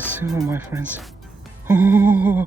the signal, my friends. Oh.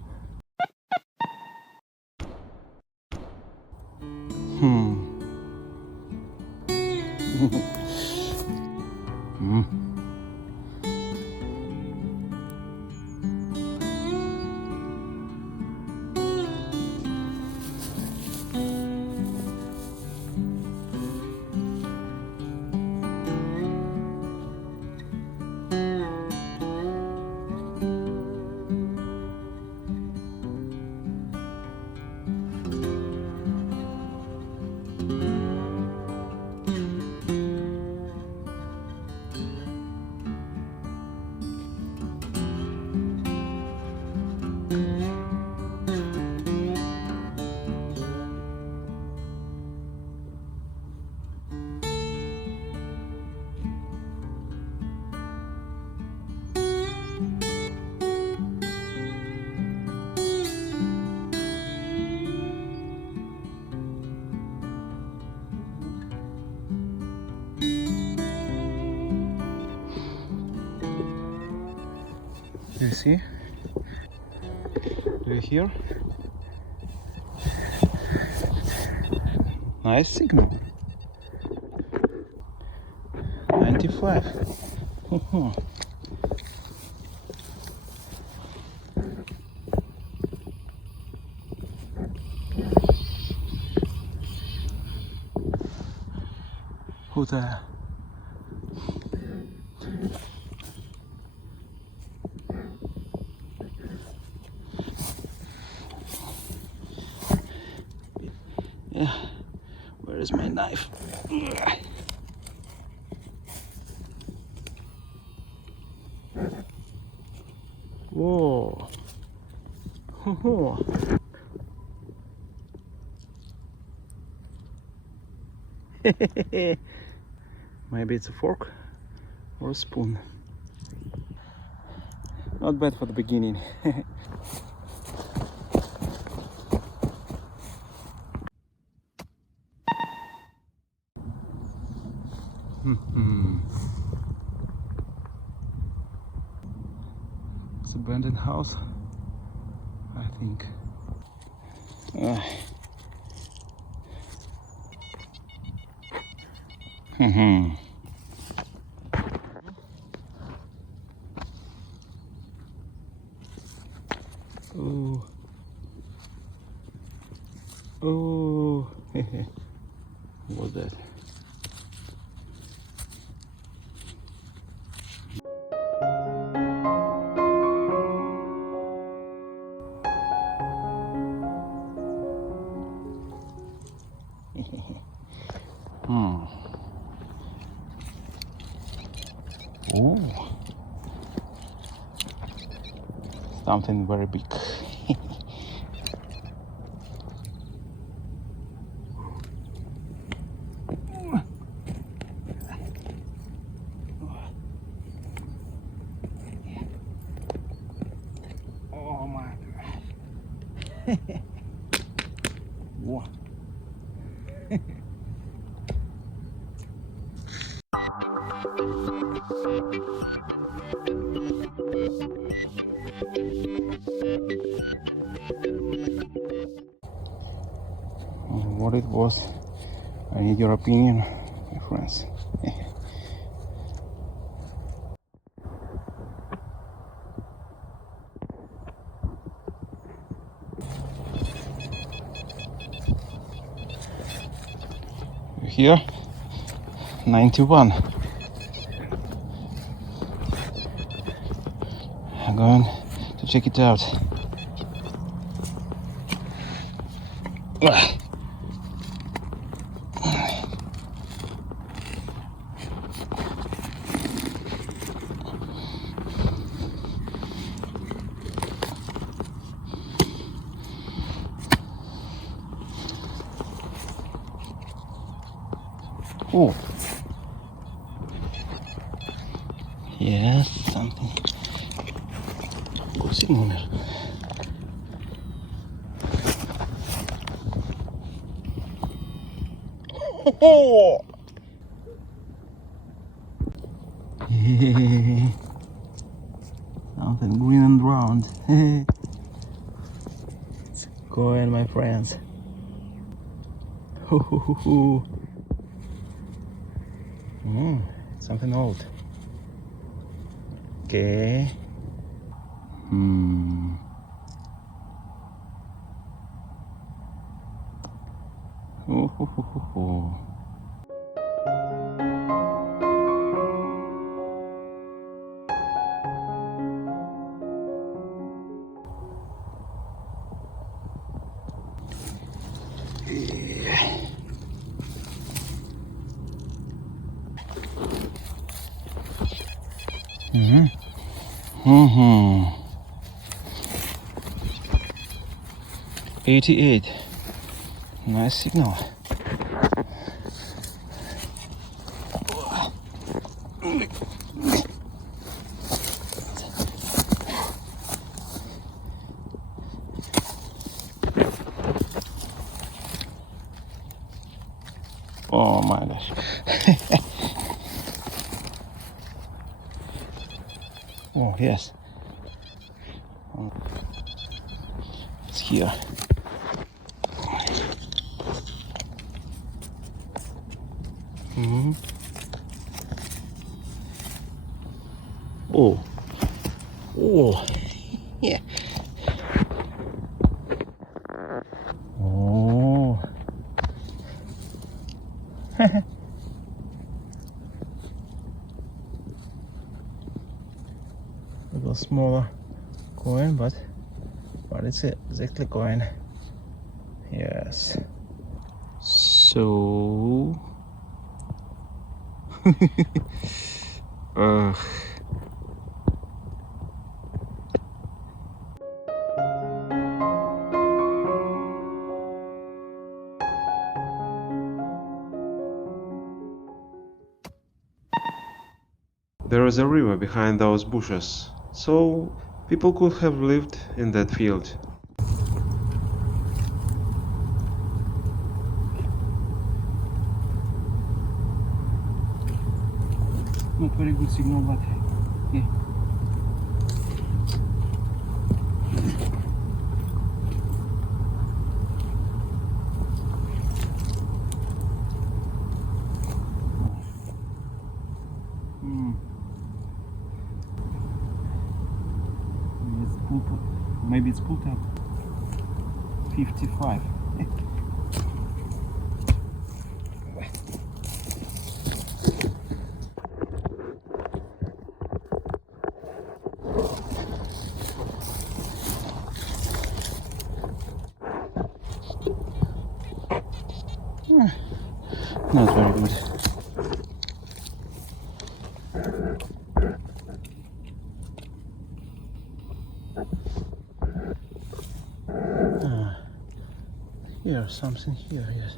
Do you see? Do you hear? Nice signal. 95. Who's there? Yeah, where is my knife? Whoa. Maybe it's a fork or a spoon. Not bad for the beginning. It's a abandoned house, I think. Oh. Oh. What was that? Oh, something very big. Oh my God. Whoa. What it was, I need your opinion, my friends. Here, 91. I'm going to check it out. Oh, yes, something. Good signal there. Oh. Something green and round. It's going, my friends. Something old. Okay. Mm-hmm. 88. Nice signal. Oh my gosh. Oh yes. It's here. Oh. Oh. Yeah. Oh. A little smaller coin, but it's exactly coin. Yes. So. There is a river behind those bushes, so people could have lived in that field. Not very good signal, but yeah. Maybe it's pulled up. 55. Not very good. Here, something here, yes.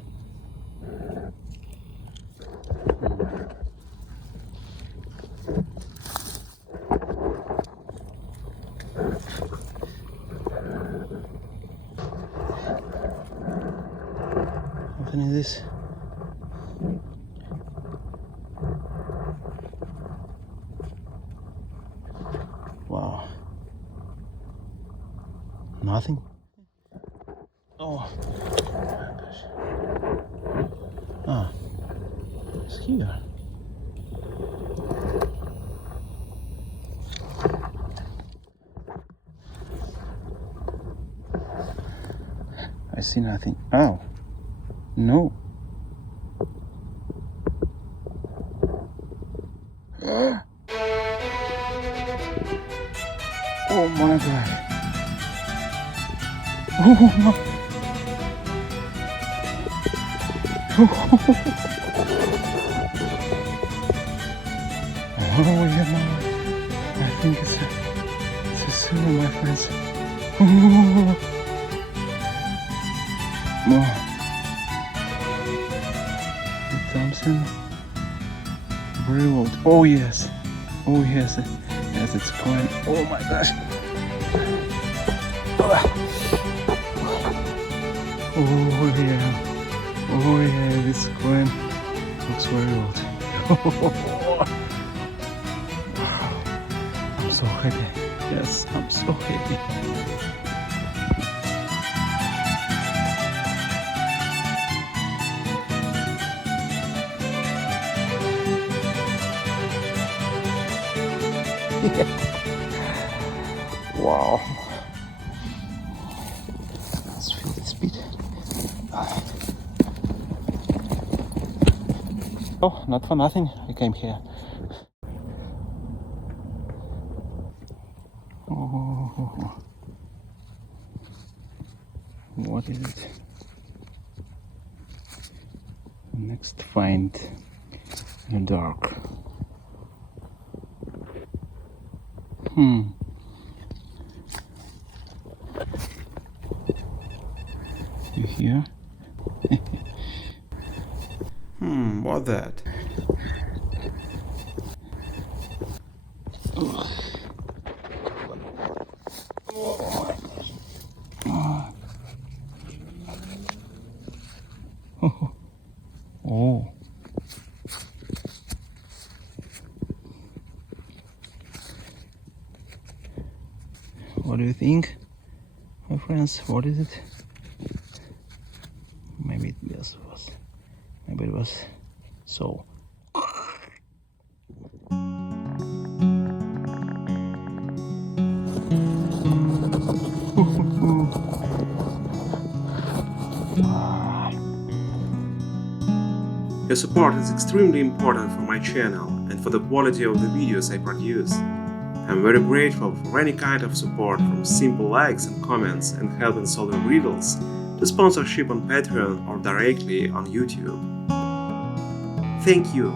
Something in this. Wow. Nothing? Oh my gosh. Ah, it's here. I see nothing. Oh, no. Oh my god. Oh my. Oh yeah, mama. I think it's a silver, my friends. Oh. The Thompson. Very old. Oh yes. Oh yes. Yes, it's going. Oh my gosh. Oh yeah. Oh yeah, this coin looks very old. I'm so happy. Yes, I'm so happy. Wow. Let's feel the speed. Oh, not for nothing, I came here. Oh, what is it? Next find in the dark. You hear? What that? Oh. What do you think, my friends? What is it? Maybe it was. Maybe it was so. Your support is extremely important for my channel and for the quality of the videos I produce. I'm very grateful for any kind of support, from simple likes and comments and help in solving riddles to sponsorship on Patreon or directly on YouTube. Thank you!